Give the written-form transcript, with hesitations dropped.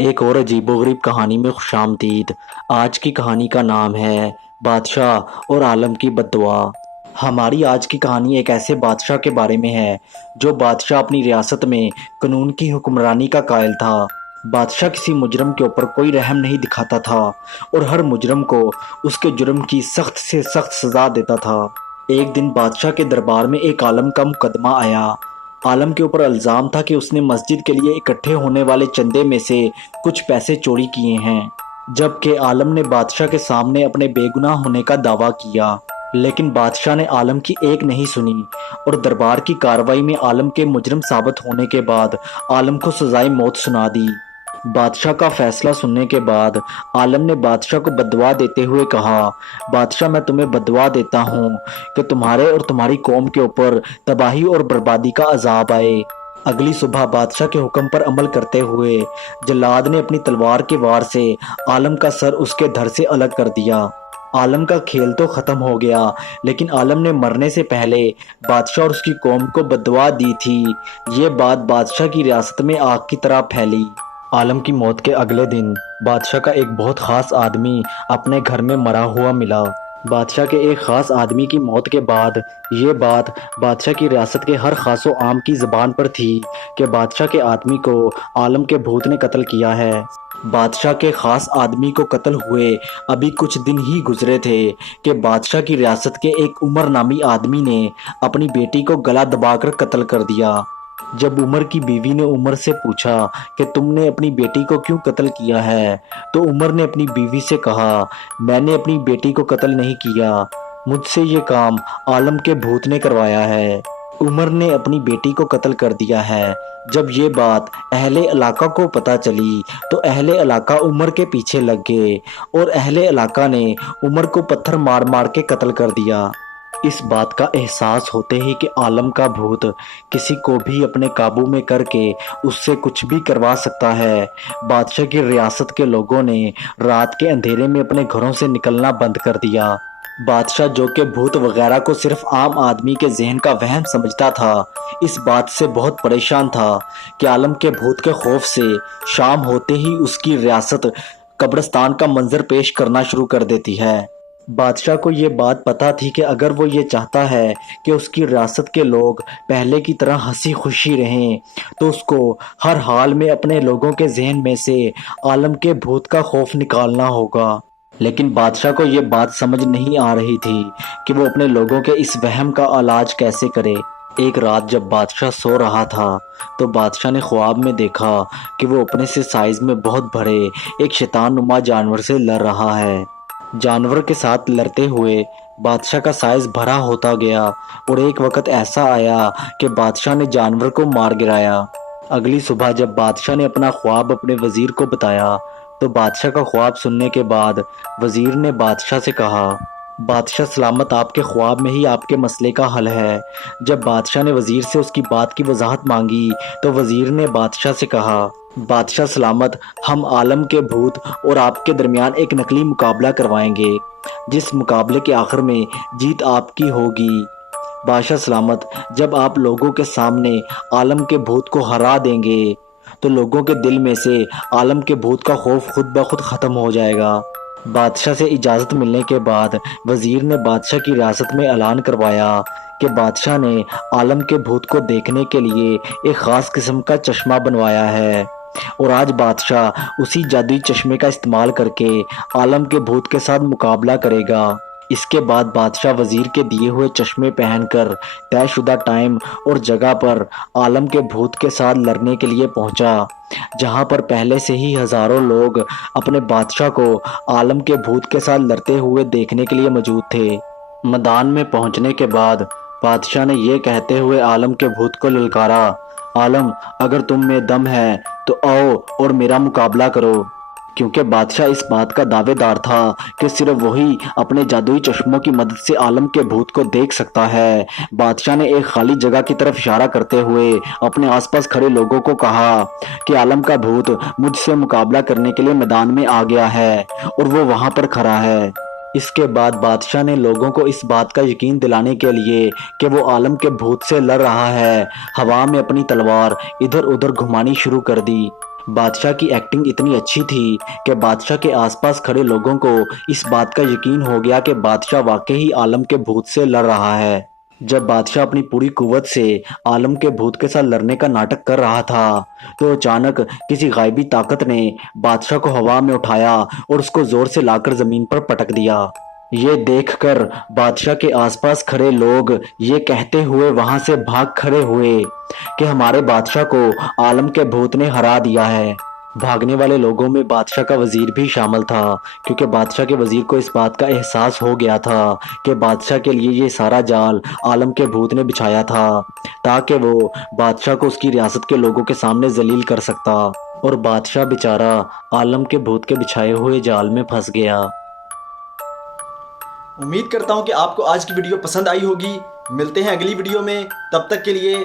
एक और अजीबोगरीब कहानी में खुशामदीद। आज की कहानी का नाम है बादशाह और आलम की बद्दुआ। हमारी आज की कहानी एक ऐसे बादशाह के बारे में है जो बादशाह अपनी रियासत में कानून की हुक्मरानी का कायल था। बादशाह किसी मुजरम के ऊपर कोई रहम नहीं दिखाता था और हर मुजरम को उसके जुर्म की सख्त से सख्त सजा देता था। एक दिन बादशाह के दरबार में एक आलम का मुकदमा आया। आलम के ऊपर इल्ज़ाम था कि उसने मस्जिद के लिए इकट्ठे होने वाले चंदे में से कुछ पैसे चोरी किए हैं, जबकि आलम ने बादशाह के सामने अपने बेगुनाह होने का दावा किया। लेकिन बादशाह ने आलम की एक नहीं सुनी और दरबार की कार्रवाई में आलम के मुजरिम साबित होने के बाद आलम को सजाए मौत सुना दी। बादशाह का फैसला सुनने के बाद आलम ने बादशाह को बददुआ देते हुए कहा, बादशाह मैं तुम्हें बददुआ देता हूँ कि तुम्हारे और तुम्हारी कौम के ऊपर तबाही और बर्बादी का अजाब आए। अगली सुबह बादशाह के हुक्म पर अमल करते हुए जल्लाद ने अपनी तलवार के वार से आलम का सर उसके धड़ से अलग कर दिया। आलम का खेल तो खत्म हो गया, लेकिन आलम ने मरने से पहले बादशाह और उसकी कौम को बददुआ दी थी। ये बात बादशाह की रियासत में आग की तरह फैली। आलम की मौत के अगले दिन बादशाह का एक बहुत ख़ास आदमी अपने घर में मरा हुआ मिला। बादशाह के एक ख़ास आदमी की मौत के बाद ये बात बादशाह की रियासत के हर ख़ासो आम की ज़बान पर थी कि बादशाह के आदमी को आलम के भूत ने कत्ल किया है। बादशाह के ख़ास आदमी को कत्ल हुए अभी कुछ दिन ही गुजरे थे कि बादशाह की रियासत के एक उमर नामी आदमी ने अपनी बेटी को गला दबाकर कत्ल कर दिया। जब उमर की बीवी ने उमर से पूछा कि तुमने अपनी बेटी को क्यों कत्ल किया है, तो उमर ने अपनी बीवी से कहा, मैंने अपनी बेटी को कत्ल नहीं किया, मुझसे ये काम आलम के भूत ने करवाया है। उमर ने अपनी बेटी को कत्ल कर दिया है। जब ये बात अहले इलाका को पता चली तो अहले इलाका उमर के पीछे लग गए और अहले इलाका ने उमर को पत्थर मार मार के कत्ल कर दिया। इस बात का एहसास होते ही कि आलम का भूत किसी को भी अपने काबू में करके उससे कुछ भी करवा सकता है, बादशाह की रियासत के लोगों ने रात के अंधेरे में अपने घरों से निकलना बंद कर दिया। बादशाह जो कि भूत वगैरह को सिर्फ आम आदमी के जहन का वहम समझता था, इस बात से बहुत परेशान था कि आलम के भूत के खौफ से शाम होते ही उसकी रियासत कब्रिस्तान का मंजर पेश करना शुरू कर देती है। बादशाह को ये बात पता थी कि अगर वो ये चाहता है कि उसकी रियासत के लोग पहले की तरह हंसी खुशी रहें, तो उसको हर हाल में अपने लोगों के जहन में से आलम के भूत का खौफ निकालना होगा। लेकिन बादशाह को ये बात समझ नहीं आ रही थी कि वो अपने लोगों के इस वहम का इलाज कैसे करे। एक रात जब बादशाह सो रहा था तो बादशाह ने ख्वाब में देखा कि वो अपने से साइज में बहुत बड़े एक शैतान नुमा जानवर से लड़ रहा है। जानवर के साथ लड़ते हुए बादशाह का साइज भरा होता गया और एक वक्त ऐसा आया कि बादशाह ने जानवर को मार गिराया। अगली सुबह जब बादशाह ने अपना ख्वाब अपने वजीर को बताया तो बादशाह का ख्वाब सुनने के बाद वजीर ने बादशाह से कहा, बादशाह सलामत, आपके ख्वाब में ही आपके मसले का हल है। जब बादशाह ने वजीर से उसकी बात की वजाहत मांगी तो वजीर ने बादशाह से कहा, बादशाह सलामत, हम आलम के भूत और आपके दरमियान एक नकली मुकाबला करवाएंगे, जिस मुकाबले के आखिर में जीत आपकी होगी। बादशाह सलामत, जब आप लोगों के सामने आलम के भूत को हरा देंगे तो लोगों के दिल में से आलम के भूत का खौफ खुद ब खुद ख़त्म हो जाएगा। बादशाह से इजाज़त मिलने के बाद वजीर ने बादशाह की रियासत में ऐलान करवाया कि बादशाह ने आलम के भूत को देखने के लिए एक ख़ास किस्म का चश्मा बनवाया है और आज बादशाह उसी जादुई चश्मे का इस्तेमाल करके आलम के भूत के साथ मुकाबला करेगा। इसके बाद बादशाह वजीर के दिए हुए चश्मे पहनकर तयशुदा टाइम और जगह पर आलम के भूत के साथ लड़ने के लिए पहुंचा, जहां पर पहले से ही हजारों लोग अपने बादशाह को आलम के भूत के साथ लड़ते हुए देखने के लिए मौजूद थे। मैदान में पहुंचने के बाद बादशाह ने यह कहते हुए आलम के भूत को ललकारा, आलम, अगर तुम में दम है तो आओ और मेरा मुकाबला करो। क्योंकि बादशाह इस बात का दावेदार था कि सिर्फ वही अपने जादुई चश्मों की मदद से आलम के भूत को देख सकता है, बादशाह ने एक खाली जगह की तरफ इशारा करते हुए अपने आसपास खड़े लोगों को कहा कि आलम का भूत मुझसे मुकाबला करने के लिए मैदान में आ गया है और वो वहां पर खड़ा है। इसके बाद बादशाह ने लोगों को इस बात का यकीन दिलाने के लिए कि वो आलम के भूत से लड़ रहा है, हवा में अपनी तलवार इधर उधर घुमानी शुरू कर दी बादशाह की एक्टिंग इतनी अच्छी थी कि बादशाह के आसपास खड़े लोगों को इस बात का यकीन हो गया कि बादशाह वाकई ही आलम के भूत से लड़ रहा है। जब बादशाह अपनी पूरी कुव्वत से आलम के भूत के साथ लड़ने का नाटक कर रहा था तो अचानक किसी गायबी ताकत ने बादशाह को हवा में उठाया और उसको जोर से लाकर जमीन पर पटक दिया। ये देखकर बादशाह के आसपास खड़े लोग ये कहते हुए वहां से भाग खड़े हुए कि हमारे बादशाह को आलम के भूत ने हरा दिया है। भागने वाले लोगों में बादशाह का वजीर भी शामिल था, क्योंकि बादशाह के वजीर को इस बात का एहसास हो गया था कि बादशाह के लिए ये सारा जाल आलम के भूत ने बिछाया था ताकि वो बादशाह को उसकी रियासत के लोगों के सामने जलील कर सकता। और बादशाह बेचारा आलम के भूत के बिछाए हुए जाल में फंस गया। उम्मीद करता हूँ कि आपको आज की वीडियो पसंद आई होगी। मिलते हैं अगली वीडियो में, तब तक के लिए